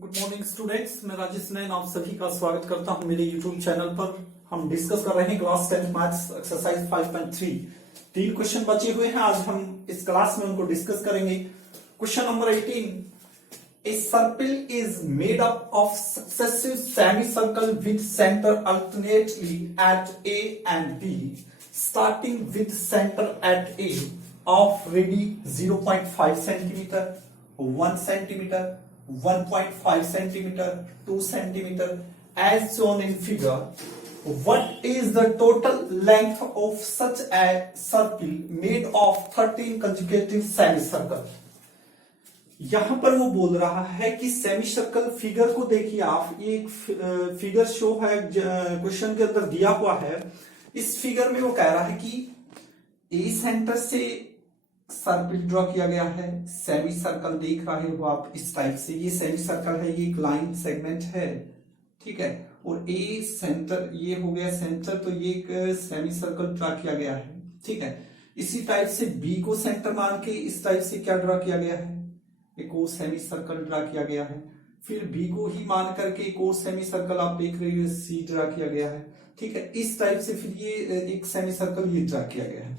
Good morning students, मैं राजेश नैन आप सभी का स्वागत करता हूं मेरे यूट्यूब चैनल पर। हम डिस्कस कर रहे हैं क्लास 10 मैथ्स एक्सरसाइज 5.3। 3 क्वेश्चन बचे हुए हैं, आज हम इस क्लास में उनको डिस्कस करेंगे। Question number 18, a circle is made up of successive semi circle with centre alternately at A and B, starting with centre at A of radii 0.5 centimetre, 1 centimetre, 1.5 centimeter, 2 centimeter, as shown in figure. What is the total length of such a circle made of 13 consecutive semicircle? यहां पर वो बोल रहा है कि semi circle figure को देखिए आप, ये एक फिगर शो है क्वेश्चन के अंदर दिया हुआ है। इस फिगर में वो कह रहा है कि ए सेंटर से सर्कल ड्रॉ किया गया है, सेमी सर्कल देख रहे हो आप इस टाइप से, ये सेमी सर्कल है, ये एक लाइन सेगमेंट है, ठीक है। और ए सेंटर ये हो गया सेंटर, तो ये एक सेमी सर्कल ड्रॉ किया गया है, ठीक है। इसी टाइप से बी को सेंटर मान के इस टाइप से क्या ड्रॉ किया गया है, एक और सेमी सर्कल ड्रॉ किया गया है। फिर बी को ही मान करके एक और सेमी सर्कल आप देख रहे हो, सी ड्रॉ किया गया है, ठीक है। इस टाइप से फिर ये एक सेमी सर्कल ये ड्रॉ किया गया है।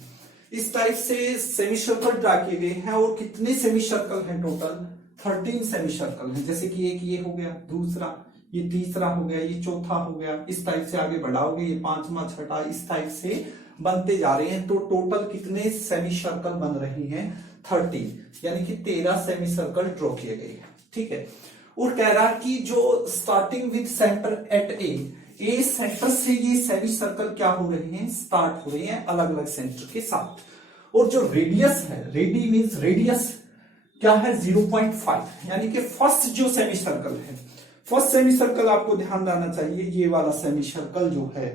इस टाइप से सेमी सर्कल ड्रा किए गए हैं और कितने सेमी सर्कल हैं टोटल? 13 सेमी सर्कल हैं। जैसे कि एक ये हो गया, दूसरा, ये तीसरा हो गया, ये चौथा हो गया, इस टाइप से आगे बढ़ाओगे, ये पांचवा, छठा, इस टाइप से बनते जा रहे हैं। तो टोटल कितने सेमी सर्कल बन रही हैं? 13, यानी कि 13 सेमी सर्कल ड्रॉ किए गए हैं, ठीक है। और कह रहा कि जो starting with centre at A centre से ये सेमी सर्कल क्या हो रहे हैं, स्टार्ट हो रहे हैं अलग अलग सेंटर के साथ। और जो रेडियस है, रेडी मींस रेडियस क्या है, 0.5, यानी कि फर्स्ट जो सेमी सर्कल है, फर्स्ट सेमी सर्कल आपको ध्यान रहना चाहिए, ये वाला सेमी सर्कल जो है,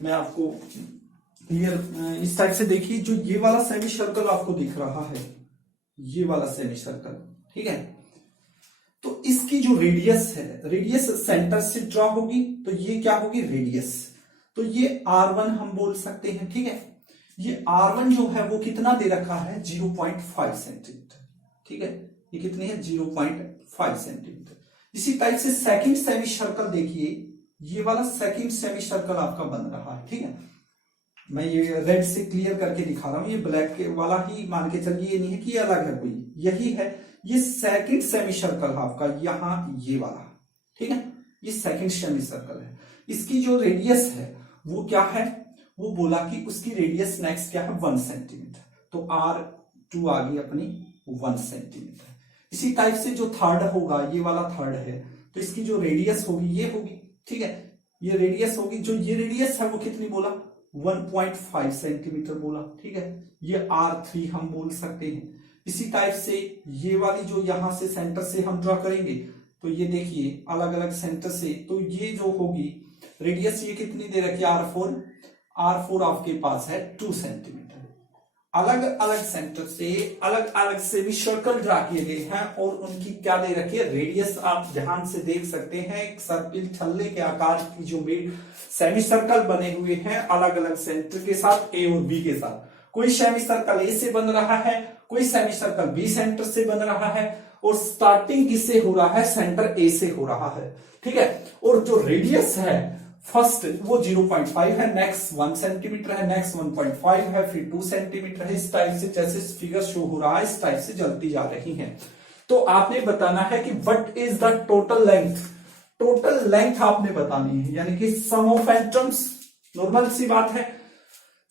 मैं आपको क्लियर इस टाइप से देखिए, जो ये वाला सेमी सर्कल आपको दिख रहा है, ये वाला सेमी सर्कल, ठीक है। तो इसकी जो रेडियस है, रेडियस सेंटर से ड्रॉ होगी, तो ये क्या होगी, रेडियस। तो ये R1 हम बोल सकते हैं, ठीक है। ये R1 जो है वो कितना दे रखा है, 0.5 सेंटीमीटर, ठीक है। ये कितनी है, 0.5 सेंटीमीटर। इसी टाइप से सेकंड सेमी सर्कल देखिए, ये वाला सेकंड सेमी सर्कल आपका बन रहा है, ठीक है। मैं ये रेड से क्लियर करके दिखा रहा हूं, ये ब्लैक वाला ही मान के चलिए, ये नहीं है कि ये अलग है कोई, यही है। ये सेकंड सेमी सर्कल आपका यहां ये वाला, ठीक है, ये सेकंड सेमी सर्कल है। इसकी जो रेडियस है वो क्या है, वो बोला कि उसकी रेडियस नेक्स्ट क्या है, 1 सेंटीमीटर। तो R2 आ गई अपनी 1 सेंटीमीटर। इसी टाइप से जो थर्ड होगा, ये वाला थर्ड है, तो इसकी जो रेडियस होगी ये होगी, ठीक है। ये रेडियस होगी, जो ये रेडियस है वो कितनी बोला, 1.5 सेंटीमीटर बोला, ठीक है। ये R3 हम बोल सकते हैं। इसी टाइप से ये वाली जो यहां से सेंटर से हम ड्रॉ करेंगे, तो ये देखिए अलग अलग सेंटर से, तो ये जो होगी रेडियस, ये कितनी दे रखी है, R4 आपके पास है 2 सेंटीमीटर। अलग अलग सेंटर से अलग अलग सेमी सर्कल ड्रा किए गए हैं और उनकी क्या दे रखी है, रेडियस। आप ध्यान से देख सकते हैं, एक सर्किल छल्ले के आकार की जो सेमी सर्कल बने हुए हैं अलग अलग सेंटर के साथ, ए और बी के साथ। कोई सेमी सर्कल ए से बन रहा है, कोई सेमी सर्कल बी सेंटर से बन रहा है, और स्टार्टिंग किससे हो रहा है, सेंटर ए से हो रहा है, ठीक है। और जो रेडियस है फर्स्ट वो 0.5 है, नेक्स्ट 1 सेंटीमीटर है, नेक्स्ट 1.5 है, फिर 2 सेंटीमीटर है। इस टाइप से जैसे फिगर शो हो रहा है, इस टाइप से जलती जा रही हैं। तो आपने बताना है कि what is the total length, total length आपने बतानी है, यानी कि सम ऑफ एटम्स। नॉर्मल सी बात है,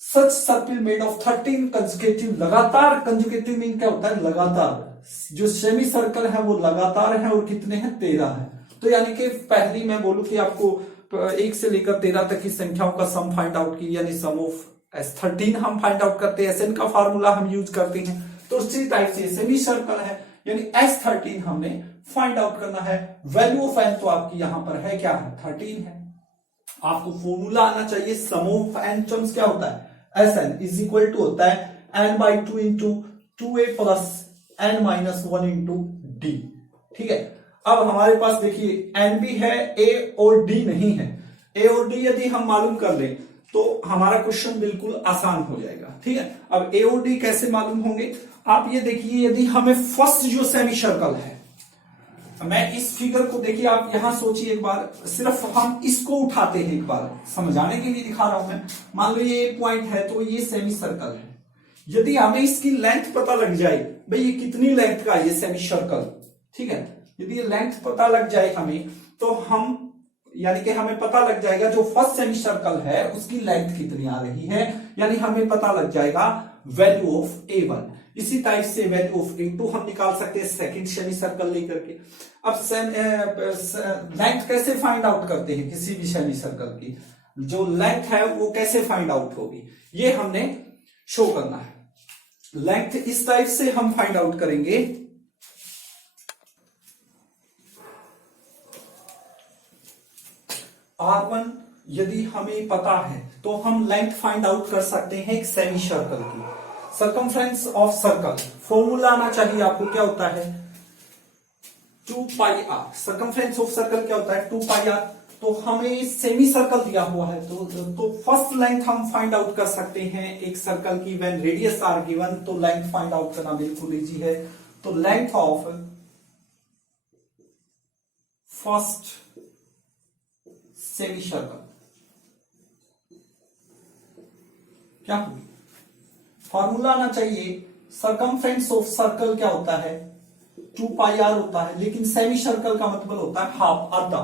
सच सर्कल मेड ऑफ 13 कंसेक्यूटिव, लगातार, कंसेक्यूटिव मीन क्या होता है, लगातार। जो सेमी सर्कल है वो लगातार है, और कितने हैं, 13 है। तो यानी कि पहली मैं बोलूं कि आपको 1 से लेकर 13 तक की संख्याओं का सम फाइंड आउट की, यानी सम ऑफ S13 हम फाइंड आउट करते हैं, SN का फार्मूला हम यूज करते हैं। तो उसी टाइप से सेमी सर्कल है, यानी S13 हमने फाइंड आउट करना है। वैल्यू ऑफ n तो आपकी यहां पर है, क्या है, 13 है। आपको फॉर्मूला आना चाहिए, सम ऑफ n टर्म्स क्या होता है, SN इज इक्वल टू होता है n/2 into 2a plus n-1 into d, ठीक है। अब हमारे पास देखिए एन भी है, ए और डी नहीं है। ए और डी यदि हम मालूम कर लें तो हमारा क्वेश्चन बिल्कुल आसान हो जाएगा, ठीक है। अब ए और डी कैसे मालूम होंगे, आप ये देखिए, यदि हमें फर्स्ट जो सेमी सर्कल है, मैं इस फिगर को देखिए, आप यहां सोचिए एक बार, सिर्फ हम इसको उठाते हैं, एक बार समझाने के लिए दिखा रहा हूं मैं। मान लो ये पॉइंट है, तो ये सेमी सर्कल है। यदि हमें इसकी लेंथ पता लग जाए, भाई ये कितनी लेंथ का है ये सेमी सर्कल, ठीक है, यदि ये लेंथ पता लग जाए हमें, तो हम यानी कि हमें पता लग जाएगा जो फर्स्ट सेमी सर्कल है उसकी लेंथ कितनी आ रही है, यानी हमें पता लग जाएगा वैल्यू ऑफ A1। इसी टाइप से वैल्यू ऑफ A2 हम निकाल सकते हैं सेकंड सेमी सर्कल लेकर के। अब लेंथ कैसे फाइंड आउट करते हैं किसी भी सेमी सर्कल की, जो लेंथ है वो कैसे फाइंड आउट होगी, ये हमने शो करना है। लेंथ इस टाइप से हम फाइंड आउट करेंगे, R1 यदि हमें पता है तो हम लेंथ फाइंड आउट कर सकते हैं एक सेमी सर्कल की। सर्कमफ्रेंस ऑफ सर्कल फॉर्मूला आना चाहिए आपको, क्या होता है 2 पाई r। सर्कमफ्रेंस ऑफ सर्कल क्या होता है 2 पाई r। तो हमें सेमी सर्कल दिया हुआ है, तो फर्स्ट लेंथ हम फाइंड आउट कर सकते हैं एक सर्कल की, व्हेन रेडियस आर गिवन, तो लेंथ फाइंड आउट करना बिल्कुल इजी है। तो length of first semi circle क्या होगी, फॉर्मूला आना चाहिए। सर्कमफ्रेंस ऑफ सर्कल क्या होता है 2 पाई r होता है, लेकिन सेमी सर्कल का मतलब होता है हाफ, आधा।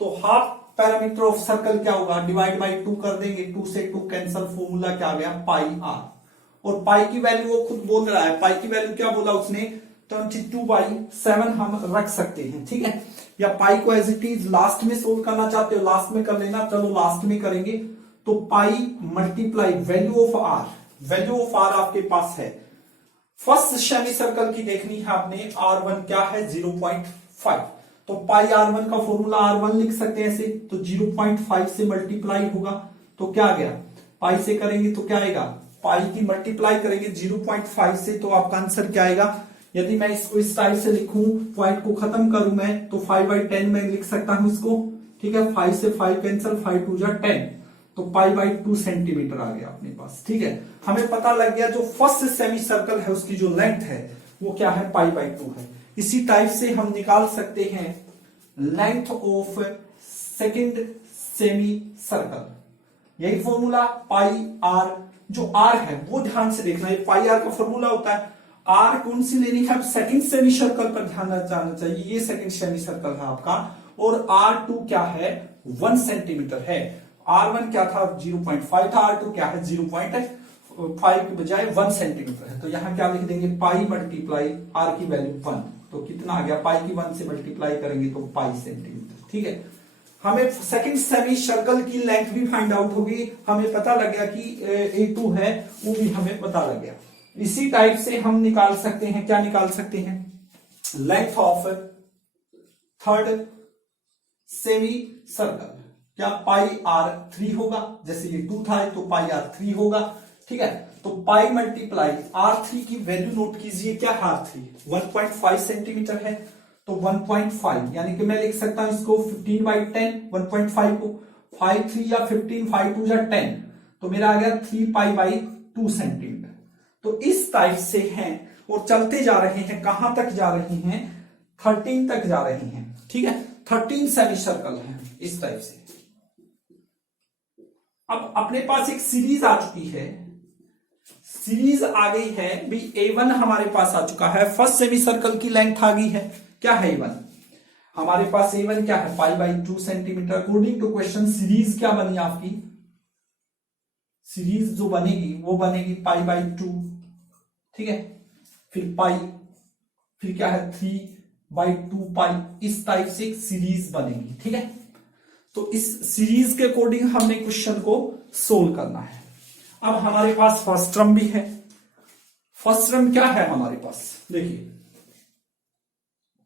तो हाफ पैरामीटर ऑफ सर्कल क्या होगा, डिवाइड बाई 2 कर देंगे, 2 से 2 कैंसल, फॉर्मूला क्या आ गया पाई r। और पाई की वैल्यू वो खुद बोल रहा है, पाई की वैल्यू क्या बोला उसने 22/7 हम रख सकते हैं, ठीक है। या पाई को एज इट इज लास्ट में सोल्व करना चाहते हो लास्ट में कर लेना, चलो लास्ट में करेंगे। तो पाई multiply value of r, value of r आपके पास है, फर्स्ट सेमी सर्कल की देखनी है आपने, R1 क्या है 0.5। तो पाई R1 का फॉर्मूला R1 लिख सकते हैं ऐसे, तो 0.5 से मल्टीप्लाई होगा, तो क्या आ गया, पाई से करेंगे तो क्या आएगा, पाई की मल्टीप्लाई करेंगे 0.5 से, तो आपका आंसर क्या आएगा। यदि मैं इसको इस टाइप से लिखूं, पॉइंट को खत्म करूं मैं, तो 5/10 में लिख सकता हूं इसको, ठीक है। 5 से 5 कैंसल, 5 2 जा 10, तो π/2 सेंटीमीटर आ गया अपने पास, ठीक है। हमें पता लग गया जो फर्स्ट सेमी सर्कल है उसकी जो लेंथ है वो क्या है π/2 है। इसी टाइप से हम निकाल सकते हैं length of second semi circle, यही फॉर्मूला पाई आर। जो आर है वो ध्यान से देखना, ये पाई आर का फॉर्मूला होता है। आर कौन सी लेनी है, सेकंड सेमी सर्कल पर ध्यान जाना चाहिए, ये सेकंड सेमी सर्कल है आपका, और R2 क्या है 1 सेंटीमीटर है। R1 क्या था 0.5 था, R2 क्या है 0.5 के बजाय 1 सेंटीमीटर है। तो यहां क्या लिख देंगे पाई मल्टीप्लाई आर की वैल्यू 1, तो कितना आ गया, पाई की 1 से मल्टीप्लाई करेंगे तो पाई सेंटीमीटर, ठीक है। हमें सेकंड सेमी सर्कल की लेंथ भी फाइंड आउट होगी, हमें पता लग गया कि A2 है, वो भी हमें पता लग गया। इसी टाइप से हम निकाल सकते हैं, क्या निकाल सकते हैं, length of third semi circle, क्या पाई R3 होगा, जैसे ये 2 था तो पाई R3 होगा, ठीक है। तो पाई मल्टीप्लाई R3 की वैल्यू नोट कीजिए, क्या R3 1.5 सेंटीमीटर है, तो 1.5 यानी कि मैं लिख सकता हूं इसको 15/10, 1.5 को 5 3 या 15, 5 2 या 10, तो मेरा आ गया 3π/2 सेंटीमीटर। तो इस टाइप से हैं और चलते जा रहे हैं, कहां तक जा रहे हैं 13 तक जा रहे हैं, ठीक है। 13 सेमी सर्कल है इस टाइप से। अब अपने पास एक सीरीज आ चुकी है, सीरीज आ गई है भी, A1 हमारे पास आ चुका है, फर्स्ट सेमी सर्कल की लेंथ आ गई है, क्या है A1 हमारे पास, A1 क्या है π/2 centimetre. According to question series क्या बनी आपकी, सीरीज जो बनेगी वो बनेगी π/2, ठीक है। फिर पाई, फिर क्या है 3/2 पाई, इस टाइप से एक सीरीज बनेगी, ठीक है। तो इस सीरीज के अकॉर्डिंग हमने क्वेश्चन को सोल्व करना है। अब हमारे पास फर्स्ट टर्म भी है, फर्स्ट टर्म क्या है हमारे पास, देखिए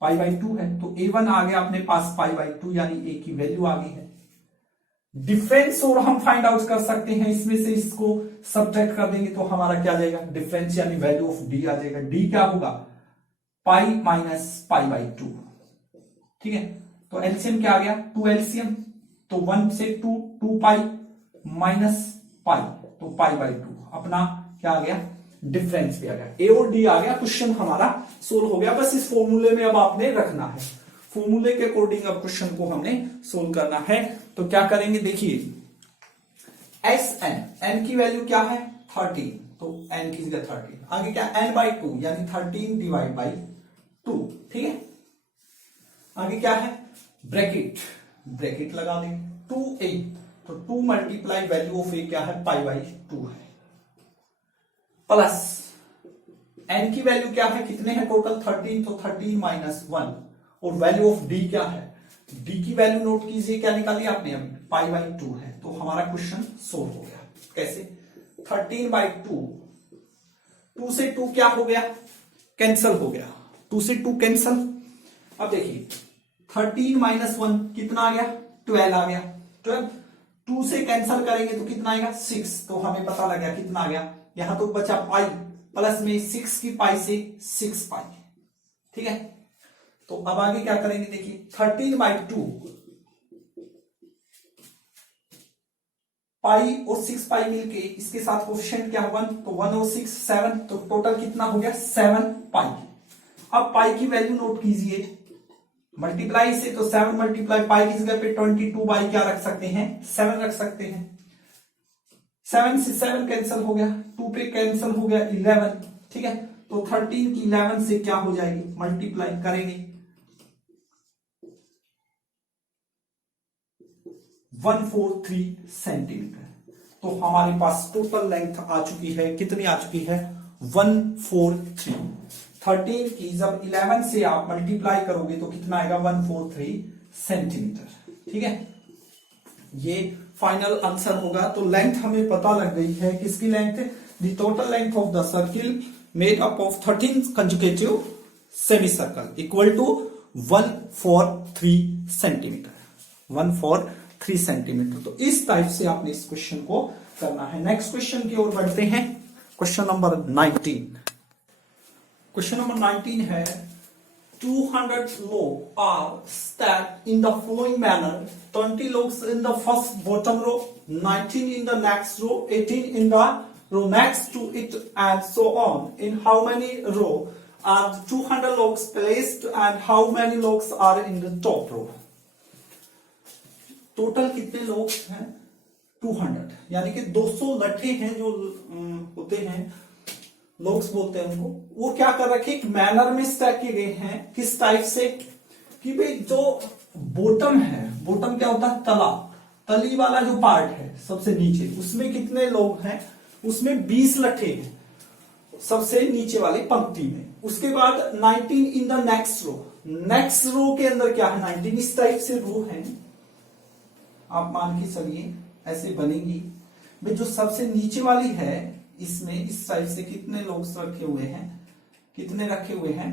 π/2 है, तो A1 आ गया अपने पास π/2, यानी A की वैल्यू आ गई है। डिफरेंस और हम फाइंड आउट कर सकते हैं, इसमें से इसको सब्ट्रैक्ट कर देंगे तो हमारा क्या जाएगा डिफरेंस, यानी वैल्यू ऑफ D आ जाएगा। D क्या होगा पाई माइनस π/2, ठीक है। तो एलसीएम क्या आ गया 2 एलसीएम, तो 1 से 2 2 पाई माइनस पाई, तो π/2 अपना क्या आ गया डिफरेंस भी आ गया, A और D आ गया। क्वेश्चन हमारा सोल्व हो गया। बस इस फॉर्मूले में अब आपने रखना है, फॉर्मूले के अकॉर्डिंग अब क्वेश्चन को हमने सोल्व करना है। तो क्या करेंगे, देखिए एस एन की वैल्यू क्या है 13, तो एन की जगह 13, आगे क्या n/2 यानी 13 डिवाइड बाई 2, ठीक है। आगे क्या है ब्रैकेट लगा देंगे 2a, तो 2 मल्टीप्लाई वैल्यू ऑफ ए क्या है π/2 है, प्लस n की वैल्यू क्या है, कितने हैं टोटल 13, तो 13 माइनस 1, और वैल्यू ऑफ d क्या है, d की वैल्यू नोट कीजिए, क्या निकाली आपने अभी π/2 है। तो हमारा क्वेश्चन सोल्व हो गया। कैसे 13/2, 2 से 2 क्या हो गया, कैंसल हो गया, 2 से 2 कैंसल। अब देखिए 13 माइनस 1 कितना आ गया 12 आ गया, 12 2 से कैंसल करेंगे तो कितना आएगा 6, तो हमें पता लग गया कितना आ गया, यहां तो बचा पाई, प्लस में 6 की पाई से 6 पाई, ठीक है। तो अब आगे क्या करेंगे, देखिए 13/2 पाई और 6 पाई मिलके इसके साथ कोफिशिएंट क्या 1, तो 1 और 6 7, तो टोटल कितना हो गया 7 पाई। अब पाई की वैल्यू नोट कीजिए, मल्टीप्लाई से तो 7 मल्टीप्लाई पाई की जगह पे 22 बाई क्या रख सकते हैं 7 रख सकते हैं, 7 से 7 कैंसिल हो गया, 2 पे कैंसिल हो गया 11, ठीक है। तो 13 की 11 से क्या हो जाएगी, मल्टीप्लाई करेंगे 143 सेंटीमीटर। तो हमारे पास टोटल लेंथ आ चुकी है, कितनी आ चुकी है 143। 13 की जब 11 से आप मल्टीप्लाई करोगे तो कितना आएगा 143 सेंटीमीटर, ठीक है। ये फाइनल आंसर होगा। तो लेंथ हमें पता लग गई है, किसकी length, the total length of the circle made up of 13 consecutive semi circle equal to 143 centimetre, 143 centimetre. तो इस टाइप से आपने इस क्वेश्चन को करना है। नेक्स्ट क्वेश्चन की ओर बढ़ते हैं, क्वेश्चन नंबर 19। क्वेश्चन नंबर 19 है 200 log are stacked in the following manner: 20 logs in the first bottom row, 19 in the next row, 18 in the row next to it, and so on. In how many row are 200 logs placed and how many logs are in the top row? Total कितने लोग हैं 200, यानी कि 200 लट्ठे हैं जो होते हैं, logs बोलते हैं उनको। वो क्या कर रखे, एक मैनर में स्टैक किए गए हैं। किस टाइप से कि भाई जो बॉटम है, बॉटम क्या होता है तला, तली वाला जो पार्ट है सबसे नीचे, उसमें कितने लोग हैं, उसमें 20 लट्ठे हैं सबसे नीचे वाले पंक्ति में। उसके बाद 19 in the next row, next row के अंदर क्या है 19, इस टाइप से रो है, आप मान के चलिए ऐसे बनेगी। भाई जो सबसे नीचे वाली है इसमें इस टाइप से कितने लोग रखे हुए हैं, कितने रखे हुए हैं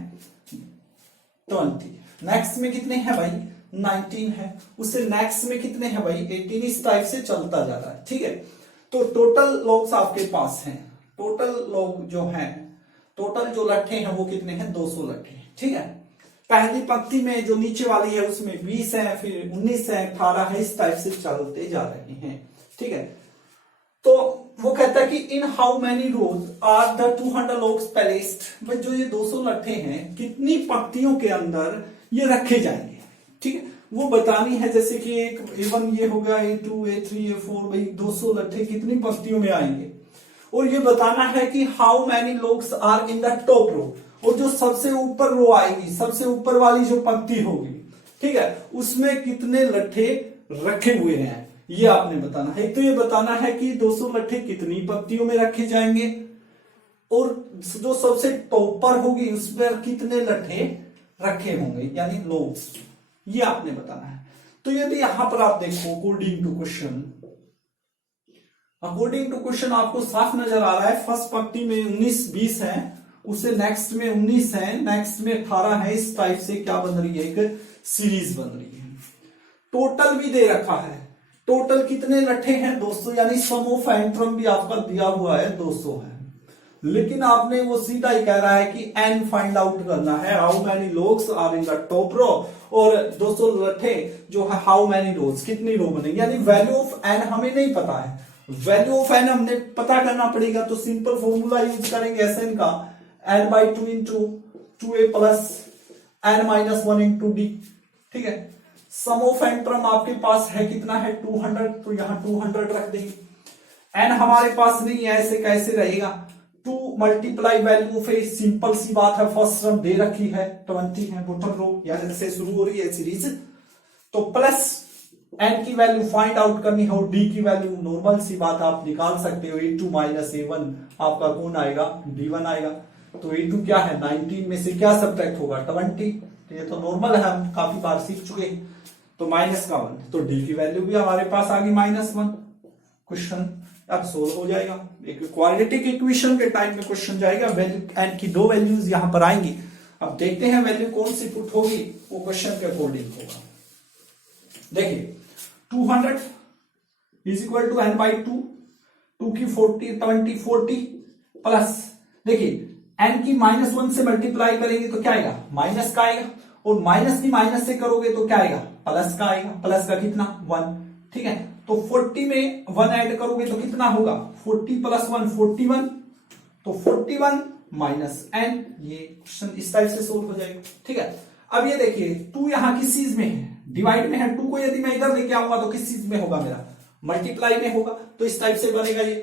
20। नेक्स्ट में कितने हैं भाई 19 है, उससे नेक्स्ट में कितने हैं भाई 18, इस टाइप से चलता जा रहा है, ठीक है। तो टोटल लोग आपके पास हैं, टोटल लोग जो हैं, टोटल जो लट्ठे हैं वो कितने हैं 200 लट्ठे, ठीक है। पहली पंक्ति में जो नीचे वाली है उसमें 20 है, फिर 19 है, 18 है, इस टाइप से चलते जा रहे हैं, ठीक है। तो वो कहता है कि in how many rows are the 200 logs placed, भाई जो ये 200 लट्ठे हैं कितनी पंक्तियों के अंदर ये रखे जाएंगे, ठीक है। वो बतानी है, जैसे कि एक A1 ये होगा, A2 A3 A4, भाई 200 लट्ठे कितनी पंक्तियों में आएंगे, और ये बताना है कि how many logs are in the top row, और जो सबसे ऊपर रो आएगी, सबसे ऊपर वाली जो पंक्ति होगी, ठीक है, उसमें कितने लट्ठे रखे हुए हैं, ये आपने बताना है। एक तो ये बताना है कि 200 लट्ठे कितनी पंक्तियों में रखे जाएंगे, और जो सबसे टॉपर होगी उस पर कितने लट्ठे रखे होंगे, यानी लोग्स, ये आपने बताना है। तो यदि यहां पर आप देखो अकॉर्डिंग टू क्वेश्चन आपको साफ नजर आ रहा है, फर्स्ट पंक्ति में 19 20 है, उससे नेक्स्ट में 19 है, नेक्स्ट में 18 है, इस टाइप से क्या बन रही है, एक सीरीज बन रही है। टोटल भी दे रखा है, टोटल कितने लट्ठे हैं 200, यानी सम ऑफ एंट्रम भी आपका दिया हुआ है 200 है, लेकिन आपने वो सीधा ही कह रहा है कि एन फाइंड आउट करना है, how many logs are in the top row, और 200 लट्ठे जो है हाउ मेनी रोज, कितनी रो बनेंगे, यानी वैल्यू ऑफ एन हमें नहीं पता है, वैल्यू ऑफ एन हमने पता करना पड़ेगा। तो सिंपल फॉर्मूला यूज करेंगे एसएन का, n/2 into 2a plus n-1 into d, ठीक है। सम ऑफ एन टर्म आपके पास है कितना है 200, तो यहां 200 रख देंगे। एन हमारे पास नहीं है, ऐसे कैसे रहेगा 2 multiply value of A, simple सी बात है, फर्स्ट टर्म दे रखी है 20 है, बॉटम रो यानी से शुरू हो रही है सीरीज, तो प्लस एन की वैल्यू फाइंड आउट करनी है और डी की वैल्यू नॉर्मल सी बात आप निकाल सकते हो, a2 माइनस a1 आपका कौन आएगा d1 आएगा। तो a2 क्या है 19 में से क्या सब्ट्रैक्ट होगा 20, तो ये तो नॉर्मल है, हम काफी बार सीख चुके हैं। तो माइनस का 1, तो डी की वैल्यू भी हमारे पास आ गई -1। क्वेश्चन अब सोल्व हो जाएगा। एक क्वाड्रेटिक इक्वेशन के टाइम में क्वेश्चन जाएगा, वैल्यू एन की 2 वैल्यूज यहां पर आएंगी। अब देखते हैं वैल्यू कौन सी पुट होगी, वो क्वेश्चन के अकॉर्डिंग होगा। देखिए 200 is equal to n by 2, 2 की 40 प्लस, देखिए n की -1 से मल्टीप्लाई करेंगे तो क्या आएगा माइनस का आएगा, और माइनस की माइनस से करोगे तो क्या आएगा प्लस का आएगा, प्लस का कितना 1, ठीक है। तो 40 में 1 ऐड करोगे तो कितना होगा 40 प्लस 1 41, तो 41 माइनस n, ये क्वेश्चन इस टाइप से सोल्व हो जाएगा, ठीक है। अब ये देखिए 2 यहां किस चीज में है डिवाइड में है, 2 को यदि मैं इधर लेके आऊंगा तो किस चीज में होगा मेरा मल्टीप्लाई में होगा, तो इस टाइप से बनेगा ये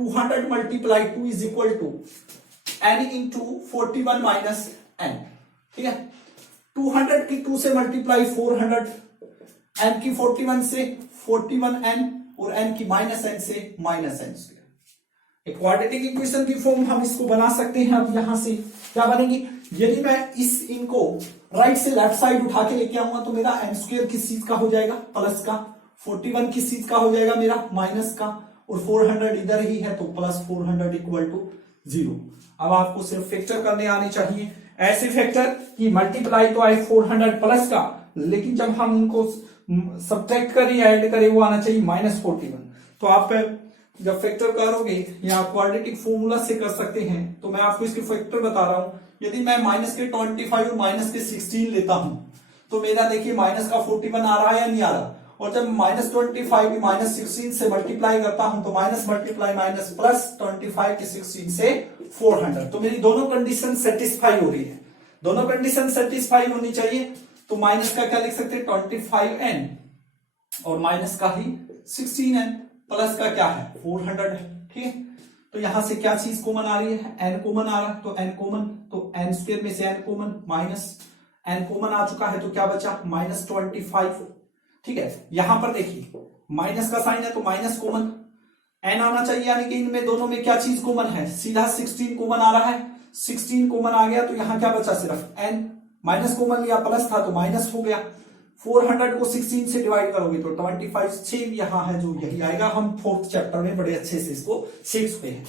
200 multiply 2 is equal to n into 41 minus n, ठीक है। 200 की 2 से मल्टीप्लाई 400, n की 41 से 41n, और n की माइनस n से माइनस n स्क्वायर। एक क्वाड्रेटिक इक्वेशन की फॉर्म हम इसको बना सकते हैं। अब यहां से क्या बनेगी, यदि मैं इस इनको राइट से लेफ्ट साइड उठा के लेके आऊंगा तो मेरा n स्क्वायर किस चीज का हो जाएगा प्लस का, 41 किस चीज का हो जाएगा मेरा माइनस का, और 400 इधर ही है तो प्लस 400 इक्वल टू 0। अब आपको सिर्फ फैक्टर करने आने चाहिए, ऐसे फैक्टर कि मल्टीप्लाई तो आए 400 प्लस का, लेकिन जब हम उनको सब्ट्रैक्ट करें ऐड करें वो आना चाहिए -41। तो आप जब फैक्टर करोगे या क्वाड्रेटिक फॉर्मूला से कर सकते हैं, तो मैं आपको इसके फैक्टर बता रहा हूं। यदि मैं माइनस के 25 और माइनस के 16 लेता हूं तो मेरा देखिए माइनस का 41 आ रहा है या नहीं आ रहा, और जब -25 -16 से मल्टीप्लाई करता हूं तो माइनस मल्टीप्लाई माइनस प्लस 25 के 16 से 400, तो मेरी दोनों कंडीशन सेटिस्फाई हो रही है, दोनों कंडीशन सेटिस्फाई होनी चाहिए। तो माइनस का क्या लिख सकते हैं 25n, और माइनस का ही 16n, प्लस का क्या है 400 है, ठीक है। तो यहां से क्या चीज कॉमन आ रही है n कॉमन आ रहा है, तो n कॉमन, तो n स्क्वायर में से n common, minus n common आ चुका है तो क्या बचा -25, ठीक है। यहां पर देखिए माइनस का साइन है तो माइनस कॉमन, n आना चाहिए, यानी कि इनमें दोनों में क्या चीज कॉमन है, सीधा 16 कॉमन आ रहा है, 16 कॉमन आ गया तो यहां क्या बचा सिर्फ n, माइनस कॉमन लिया प्लस था तो माइनस हो गया। 400 को 16 से डिवाइड करोगे तो 25 सेम यहां है जो यही आएगा, हम 4th चैप्टर में बड़े अच्छे से इसको सीख चुके हैं।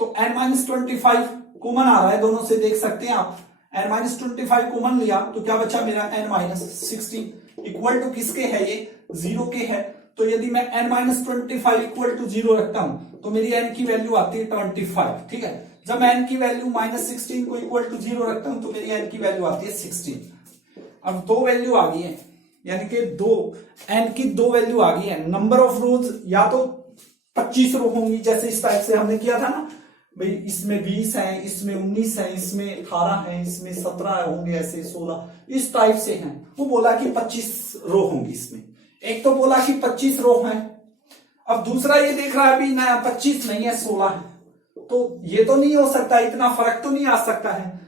तो n-25 कॉमन आ रहा है, दोनों से देख सकते हैं आप, n-25 कॉमन लिया तो क्या बचा मेरा n-16 इक्वल टू किसके है, ये 0 के है। तो यदि मैं n-25 इक्वल टू 0 रखता हूं तो मेरी n की वैल्यू आती है 25, ठीक है। जब मैं n की वैल्यू -16 को इक्वल टू 0 रखता हूं तो मेरी n की वैल्यू आती है 16। अब 2 वैल्यू आ गई है, यानी कि n की 2 वैल्यू आ गई है। नंबर ऑफ रोज या तो 25 रो होंगी, जैसे इस टाइप से हमने किया था ना भाई, इसमें 20 है, इसमें 19 है, इसमें 18 है, इसमें 17 होंगे, ऐसे 16 इस टाइप से हैं। वो बोला कि 25 रो होंगी इसमें, एक तो बोला कि 25 रो है। अब दूसरा ये देख रहा है अभी नया 25 नहीं है 16 है, तो ये तो नहीं हो सकता, इतना फर्क तो नहीं आ सकता है,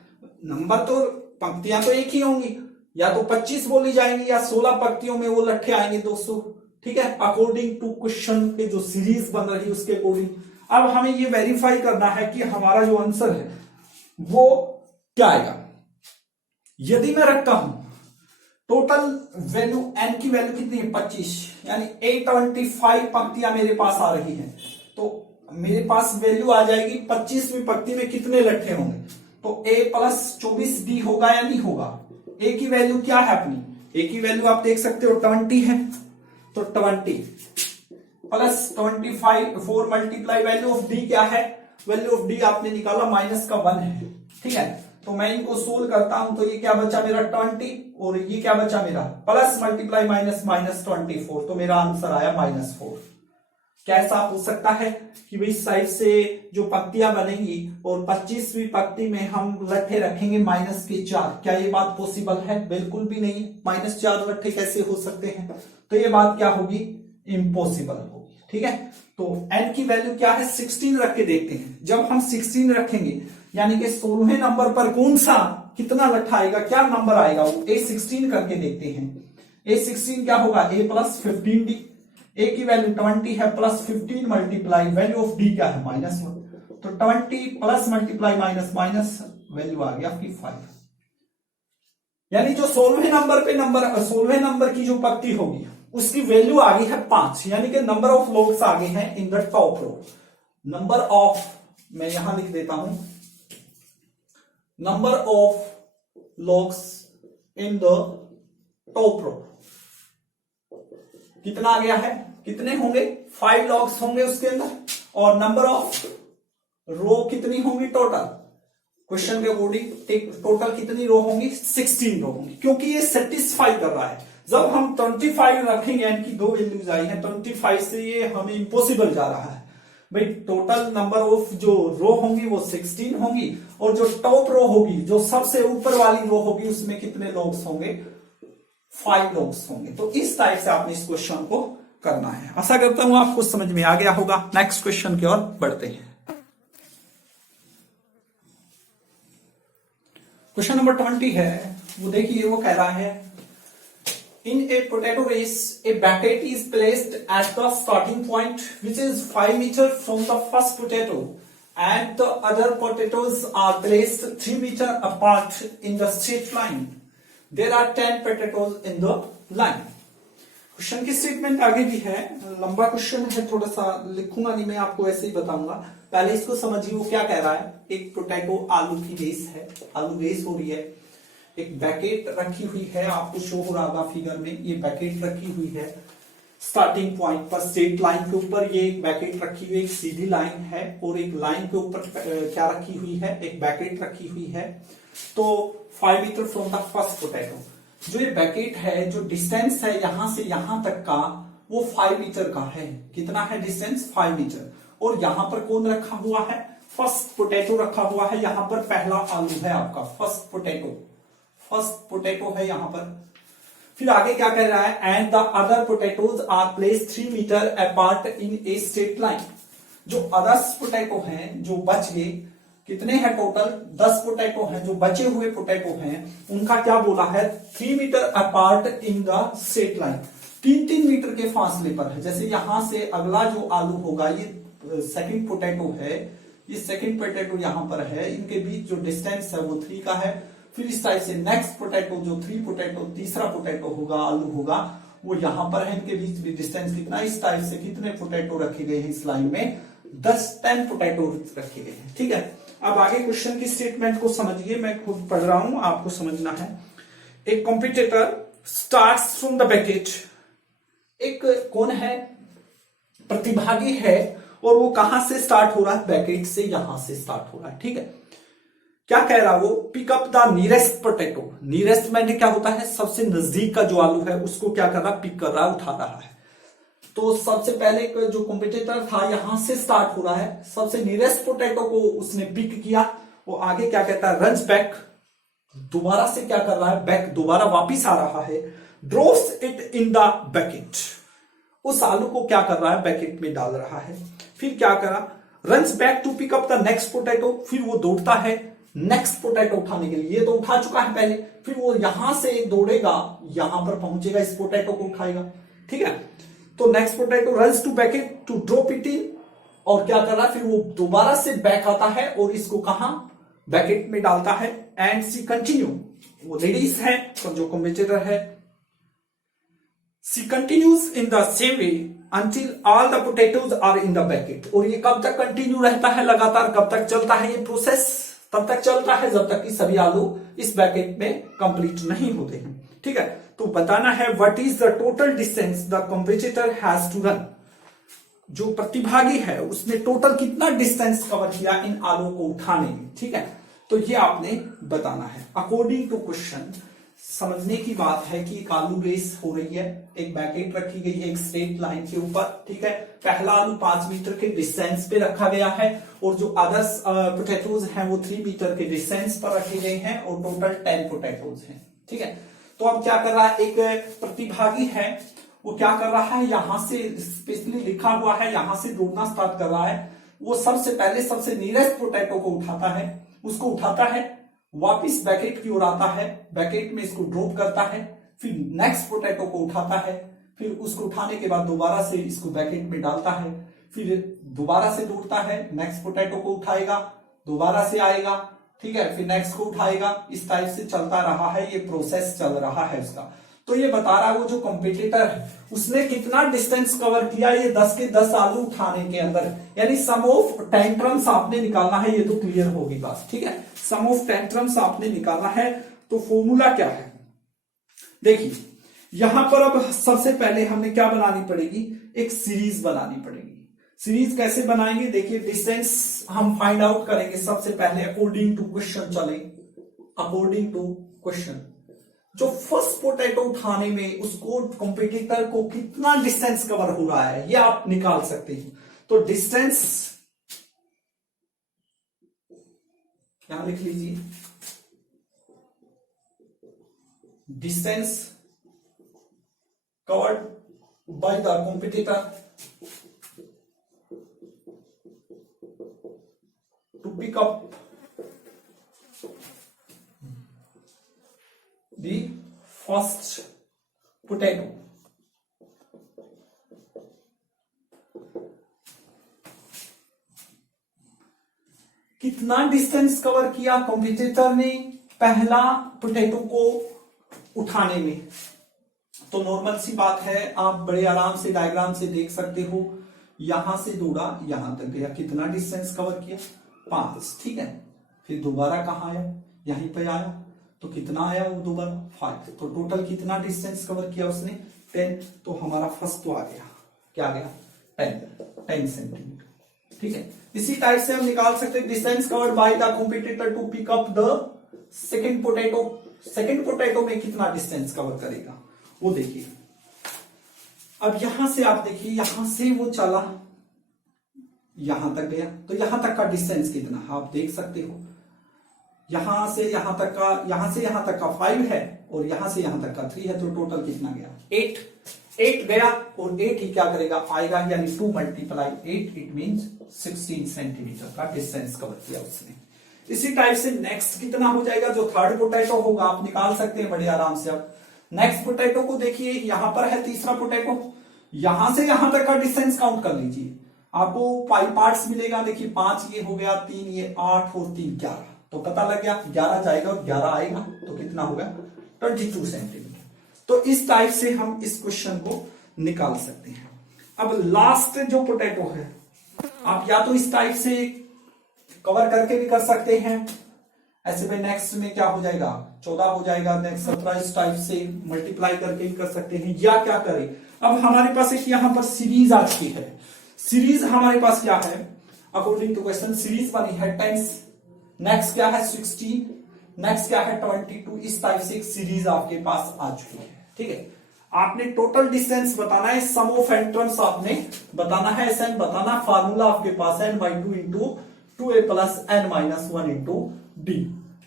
नंबर तो पंक्तियां तो एक ही होंगी, या तो 25 बोली जाएंगी या 16 पंक्तियों में वो लट्ठे आएंगे 200, ठीक है, अकॉर्डिंग टू क्वेश्चन के जो सीरीज बन रही है उसके अकॉर्डिंग। अब हमें ये वेरीफाई करना है कि हमारा जो आंसर है वो क्या आएगा। यदि मैं रखता हूं टोटल वैल्यू n की वैल्यू कितनी है 25, यानी 825 पंक्तियां मेरे पास आ रही हैं, तो मेरे पास वैल्यू आ जाएगी 25वीं पंक्ति में कितने लट्ठे होंगे, तो a प्लस 24b होगा या नहीं होगा। a की वैल्यू क्या है अपनी, a की वैल्यू आप देख सकते हो 20 है, तो 20 plus 25 4 multiply value of d क्या है, वैल्यू ऑफ d आपने निकाला -1 है, ठीक है। तो मैं इनको सोल्व करता हूं तो ये क्या बचा मेरा 20, और ये क्या बचा मेरा प्लस मल्टीप्लाई माइनस -24, तो मेरा आंसर आया -4। कैसा हो सकता है कि भाई साइड से जो पत्तियां बनेंगी और 25वीं पत्ती में हम लट्ठे रखेंगे -4, क्या ये बात पॉसिबल है? बिल्कुल भी नहीं। -4 लट्ठे कैसे हो सकते हैं? तो ये बात क्या होगी? इम्पॉसिबल होगी। ठीक है, तो n की वैल्यू क्या है? 16 रख के देखते हैं। जब हम 16 रखेंगे यानी कि 16वें नंबर पर कौन सा कितना लट्ठा आएगा, क्या नंबर आएगा, वो A16 करके देखते हैं। A16 क्या होगा? A + 15D। A की वैल्यू 20 है, +15 मल्टीप्लाई वैल्यू ऑफ D क्या है? -1। तो 20 प्लस मल्टीप्लाई माइनस वैल्यू आ गया आपकी 5। यानी जो 16वें नंबर की जो पत्ती होगी उसकी वैल्यू आ गई है 5, यानी कि नंबर ऑफ लॉग्स आ गए हैं in the top row. Number of, मैं यहां लिख देता हूं, number of logs in the top row कितना आ गया है? कितने होंगे? 5 लॉग्स होंगे उसके अंदर। और नंबर ऑफ रो कितनी होंगी टोटल? क्वेश्चन के अकॉर्डिंग टोटल कितनी रो होंगी? 16 रो होंगी, क्योंकि ये सेटिस्फाई कर रहा है। जब हम 25 रखेंगे, यानी कि 2 वैल्यूज आई हैं 25 से, ये हमें इम्पॉसिबल जा रहा है भाई। टोटल नंबर ऑफ जो रो होंगी वो 16 होंगी, और जो टॉप रो होगी, जो सबसे ऊपर वाली रो होगी, उसमें कितने लॉग्स होंगे? 5 लॉग्स होंगे। तो इस टाइप से आपने इस क्वेश्चन को करना है। आशा करता हूं आपको समझ में आ गया होगा। नेक्स्ट क्वेश्चन की ओर बढ़ते हैं। क्वेश्चन नंबर 20 है, वो देखिए, वो कह रहा है In a potato race, a bucket is placed at the starting point, which is 5 meters from the first potato, and the other potatoes are placed 3 meters apart in the straight line. There are 10 potatoes in the line. Question की statement आगे भी है, लंबा question है, थोड़ा सा लिखूंगा नहीं मैं, आपको ऐसे ही बताऊंगा। पहले इसको समझिए, वो क्या कह रहा है। एक पोटैटो आलू की रेस है, आलू रेस हो रही है। एक बैकेट रखी हुई है, आपको शो हो रहा होगा फिगर में, ये बैकेट रखी हुई है स्टार्टिंग पॉइंट पर, स्ट्रेट लाइन के ऊपर। ये एक बैकेट रखी हुई, एक सीधी लाइन है, और एक लाइन के ऊपर क्या रखी हुई है? एक बैकेट रखी हुई है। तो 5 metre from the first potato, जो ये बैकेट है, जो डिस्टेंस है यहां से यहां तक का, वो 5 मीटर का है। कितना है डिस्टेंस? 5 मीटर। और यहां पर कौन रखा हुआ है? फर्स्ट पोटैटो रखा हुआ है। यहां पर पहला आलू है आपका, फर्स्ट पोटैटो है यहां पर। फिर आगे क्या कह रहा है? And the other potatoes are placed 3 metre apart in a straight line. जो अदर्स पोटैटो हैं, जो बच गए, कितने हैं टोटल? 10 पोटैटो हैं। जो बचे हुए पोटैटो हैं उनका क्या बोला है? 3 metre apart in the straight line, 3-3 metre के फासले पर है। जैसे यहां से अगला जो आलू होगा, ये सेकंड पोटैटो है, ये सेकंड पोटैटो यहां पर है, इनके बीच जो डिस्टेंस है वो 3 का है। फिर इस टाइप से नेक्स्ट पोटैटो, जो 3 पोटैटो, तीसरा पोटैटो होगा, आलू होगा, वो यहां पर है। इनके बीच भी डिस्टेंस कितना? इस टाइप से कितने पोटैटो रखे गए हैं इस लाइन में? 10 पोटैटो रखे गए हैं। ठीक है, अब आगे क्वेश्चन की स्टेटमेंट को समझिए, मैं खुद पढ़ रहा हूं, आपको समझना है। एक competitor starts from the baked, एक कौन है? प्रतिभागी है, और वो कहां से स्टार्ट हो रहा है? बैकेट से, यहां से स्टार्ट हो रहा है। ठीक है, क्या कह रहा है वो? Pick up the nearest potato. Nearest मैंने क्या होता है? सबसे नजदीक का जो आलू है उसको क्या कर रहा है? पिक कर रहा है, उठा रहा है। तो सबसे पहले जो कॉम्पिटिटर था यहां से स्टार्ट हो रहा है, सबसे नियरेस्ट पोटैटो को उसने पिक किया। वो आगे क्या कहता है? रन्स बैक, दोबारा से क्या कर रहा है? बैक, दोबारा वापिस आ रहा है। Drops it in the baked, उस आलू को क्या कर रहा है? बैकेट में डाल रहा है। फिर क्या करा? Runs back to pick up the next potato, फिर वो दौड़ता है नेक्स्ट पोटैटो उठाने के लिए। ये तो उठा चुका है पहले, फिर वो यहां से दौड़ेगा, यहां पर पहुंचेगा, इस पोटैटो को उठाएगा। ठीक है, तो next potato runs to bucket to drop it in, और क्या कर रहा है? फिर वो दोबारा से बैक आता है और इसको कहां? बैकेट में डालता है। एंड सी कंटिन्यू, वो लेडीज है तो जो कॉम्पिटिटर है, C continues in the same way until all the potatoes are in the bucket। और ये कब तक कंटिन्यू रहता है? लगातार कब तक चलता है ये प्रोसेस? तब तक चलता है जब तक कि सभी आलू इस बैकेट में कंप्लीट नहीं होते हैं। ठीक है, तो बताना है what is the total distance the competitor has to run. जो प्रतिभागी है उसने टोटल कितना डिस्टेंस कवर किया इन आलू को उठाने में। ठीक है, तो ये आपने बताना है। अकॉर्डिंग टू क्वेश्चन समझने की बात है कि एक आलू रेस हो रही है, एक बैकेट रखी गई है एक स्ट्रेट लाइन के ऊपर, ठीक है। पहला आलू 5 मीटर के डिस्टेंस पे रखा गया है और जो अदर्स पोटैटोज हैं वो 3 मीटर के डिस्टेंस पर रखे गए हैं और टोटल 10 पोटैटोज हैं, ठीक है। तो अब क्या कर रहा है, एक प्रतिभागी है वो क्या कर रहा है, यहां से स्पेशली लिखा हुआ है, यहां से जोड़ना स्टार्ट कर रहा है। वो सबसे पहले सबसे नियरेस्ट पोटैटो को उठाता है, उसको उठाता है, वापिस बैकेट की ओर आता है, बैकेट में इसको ड्रॉप करता है, फिर नेक्स्ट पोटैटो को उठाता है, फिर उसको उठाने के बाद दोबारा से इसको बैकेट में डालता है, फिर दोबारा से जोड़ता है, नेक्स्ट पोटैटो को उठाएगा, दोबारा से आएगा, ठीक है, फिर नेक्स्ट को उठाएगा। इस टाइप से चलता रहा है, ये प्रोसेस चल रहा है उसका। तो ये बता रहा है वो जो कॉम्पिटिटर है उसने कितना डिस्टेंस कवर किया ये 10 के 10 आलू उठाने के अंदर, यानी सम ऑफ टेंट्रम्स आपने निकालना है। ये तो क्लियर होगी बात, ठीक है। सम ऑफ टेंट्रम्स आपने निकालना है। तो फॉर्मूला क्या है, देखिए यहां पर अब सबसे पहले हमें क्या बनानी पड़ेगी, एक सीरीज बनानी पड़ेगी। सीरीज कैसे बनाएंगे, देखिए डिस्टेंस हम फाइंड आउट करेंगे सबसे पहले अकॉर्डिंग टू क्वेश्चन। चले अकॉर्डिंग टू क्वेश्चन, जो फर्स्ट पोटैटो उठाने में उसको कॉम्पिटिटर को कितना डिस्टेंस कवर हो रहा है ये आप निकाल सकते हैं। तो डिस्टेंस यहां लिख लीजिए, distance covered by the competitor to pick up the first potato। कितना डिस्टेंस कवर किया कॉम्पिटिटर ने पहला पोटैटो को उठाने में। तो नॉर्मल सी बात है, आप बड़े आराम से डायग्राम से देख सकते हो, यहां से दौड़ा यहां तक गया, कितना डिस्टेंस कवर किया 5, ठीक है। फिर दोबारा कहां आया, यहीं पे आया, तो कितना आया वो दोबारा 5। तो टोटल कितना डिस्टेंस कवर किया उसने 10। तो हमारा फर्स्ट तो आ गया, क्या आ गया 10 सेंटीमीटर, ठीक है। इसी टाइप से हम निकाल सकते हैं distance covered by the competitor to pick up the second potato. Second potato में कितना डिस्टेंस कवर करेगा वो देखिए। अब यहां से आप देखिए, यहां से वो चला यहां तक गया, तो यहां तक का डिस्टेंस कितना आप देख सकते हो। यहां से यहां तक का, यहां से यहां तक का 5 है और यहां से यहां तक का 3 है, तो टोटल कितना गया 8 गया। और 8 ही क्या करेगा आएगा, यानी 2 मल्टीप्लाई 8 इट मींस 16 सेंटीमीटर का डिस्टेंस कवर किया उसने। इसी टाइप से नेक्स्ट कितना हो जाएगा, जो थर्ड पोटैटो होगा आप निकाल सकते हैं बड़े आराम से। अब नेक्स्ट पोटैटो को देखिए, यहां पर है तीसरा पोटैटो, यहां से यहां तक का डिस्टेंस काउंट कर लीजिए, आपको 5 पार्ट्स मिलेगा। देखिए 5 ये हो गया, 3 ये 8 और 3 11, तो पता लग गया 11 जाएगा और 11 आएगा, तो कितना होगा 22 सेंटीमीटर। तो इस टाइप से हम इस क्वेश्चन को निकाल सकते हैं। अब लास्ट जो पोटैटो है, आप या तो इस टाइप से कवर करके भी कर सकते हैं, ऐसे में नेक्स्ट में क्या हो जाएगा 14 हो जाएगा, नेक्स्ट 17 इस टाइप से मल्टीप्लाई करके भी कर सकते हैं, या क्या करें। अब हमारे पास एक यहां पर सीरीज आ चुकी है। सीरीज हमारे पास क्या है, अकॉर्डिंग टू क्वेश्चन सीरीज बनी है 10, नेक्स्ट क्या है 16, नेक्स्ट क्या है 22। इस टाइप से एक सीरीज आपके पास आ चुकी है, ठीक है। आपने टोटल डिस्टेंस बताना है, सम ऑफ एंट्रम्स आपने बताना है, SN बताना। फार्मूला आपके पास है n/2 into 2a plus n-1 into d।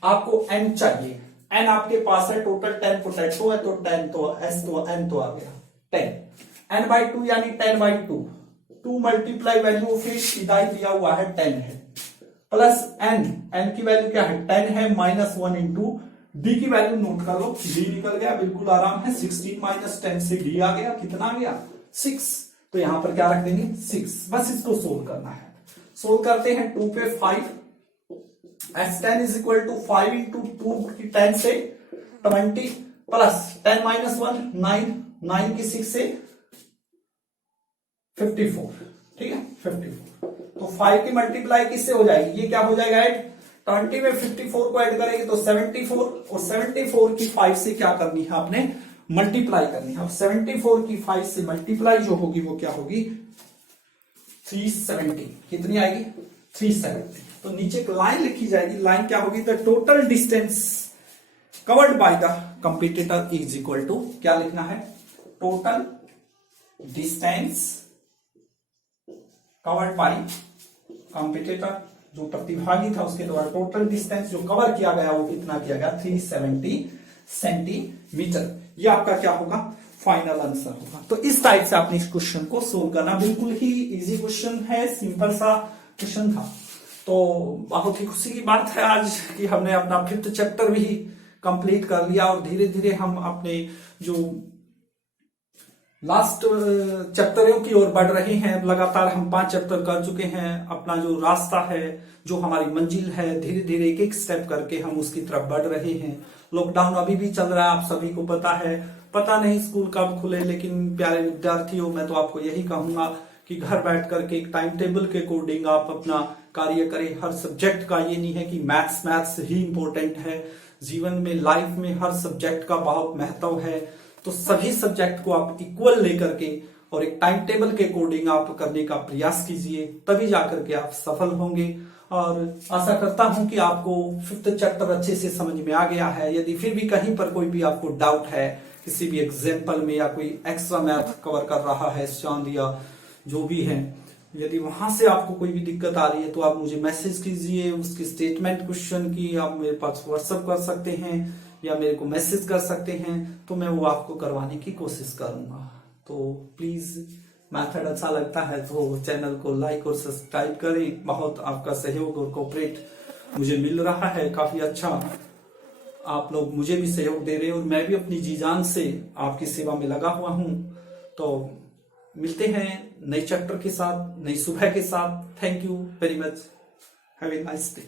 आपको n चाहिए, n आपके पास है, टोटल 10 पोटैटो है, तो 10 तो s तो n तो आ गया 10, n/2 यानी 10/2, 2 मल्टीप्लाई वैल्यू ऑफ इट सीधा ही दिया हुआ है 10 है, प्लस n की वैल्यू क्या है 10 है, -1 इंटू d की वैल्यू नोट कर लो, d निकल गया, बिल्कुल आराम है। 16 माइनस 10 से d आ गया, कितना आ गया 6। तो यहां पर क्या रख देंगे 6, बस इसको सोल्व करना है। सोल्व करते हैं 2 पे 5, S10 is equal to 5 into 2 की 10 से 20 प्लस 10 माइनस 1 9, 9 की 6 से 54, ठीक है 54। तो 5 की मल्टीप्लाई किससे हो जाएगी, ये क्या हो जाएगा ऐड 20 में 54 को ऐड करेंगे तो 74, और 74 की 5 से क्या करनी है आपने मल्टीप्लाई करनी है। अब 74 की 5 से मल्टीप्लाई जो होगी वो क्या होगी 370, कितनी आएगी 370। तो नीचे एक लाइन लिखी जाएगी, लाइन क्या होगी the total distance covered by the competitor is equal to, क्या लिखना है, total distance covered by competitor, जो प्रतिभागी था उसके द्वारा टोटल डिस्टेंस जो कवर किया गया वो कितना किया गया, 370 सेंटीमीटर। ये आपका क्या होगा, फाइनल आंसर होगा। तो इस टाइप से आपने इस क्वेश्चन को सोल्व करना, बिल्कुल ही इजी क्वेश्चन है, सिंपल सा क्वेश्चन था। तो बहुत ही खुशी की बात है आज कि हमने अपना 5th चैप्टर भी कंप्लीट कर लिया और धीरे धीरे हम अपने जो लास्ट चैप्टरों की ओर बढ़ रहे हैं। लगातार हम 5 चैप्टर कर चुके हैं। अपना जो रास्ता है, जो हमारी मंजिल है, धीरे धीरे एक एक स्टेप करके हम उसकी तरफ बढ़ रहे हैं। लॉकडाउन अभी भी चल रहा है, आप सभी को पता है। पता नहीं स्कूल कब खुले, लेकिन प्यारे विद्यार्थियों, मैं तो आपको यही कहूंगा कि घर बैठ करके एक टाइम टेबल के अकॉर्डिंग आप अपना कार्य करें। हर सब्जेक्ट का ये नहीं है कि मैथ्स ही इंपॉर्टेंट है। जीवन में, लाइफ में हर सब्जेक्ट का बहुत महत्व है। तो सभी सब्जेक्ट को आप इक्वल लेकर के और एक टाइम टेबल के अकॉर्डिंग आप करने का प्रयास कीजिए, तभी जाकर के आप सफल होंगे। और आशा करता हूं कि आपको 5th चैप्टर अच्छे से समझ में आ गया है। यदि फिर भी कहीं पर कोई भी आपको डाउट है किसी भी एग्जाम्पल में, या कोई एक्स्ट्रा मैथ कवर कर रहा है चांद या जो भी है, यदि वहां से आपको कोई भी दिक्कत आ रही है तो आप मुझे मैसेज कीजिए। उसकी स्टेटमेंट क्वेश्चन की आप मेरे पास व्हाट्सएप कर सकते हैं या मेरे को मैसेज कर सकते हैं, तो मैं वो आपको करवाने की कोशिश करूंगा। तो प्लीज, मेथड अच्छा लगता है तो चैनल को लाइक और सब्सक्राइब करें। बहुत आपका सहयोग और कोऑपरेट मुझे मिल रहा है, काफी अच्छा आप लोग मुझे भी सहयोग दे रहे हैं और मैं भी अपनी जी जान से आपकी सेवा में लगा हुआ हूं। तो मिलते हैं नए चैप्टर के साथ, नई सुबह के साथ। Thank you very much, have a nice day.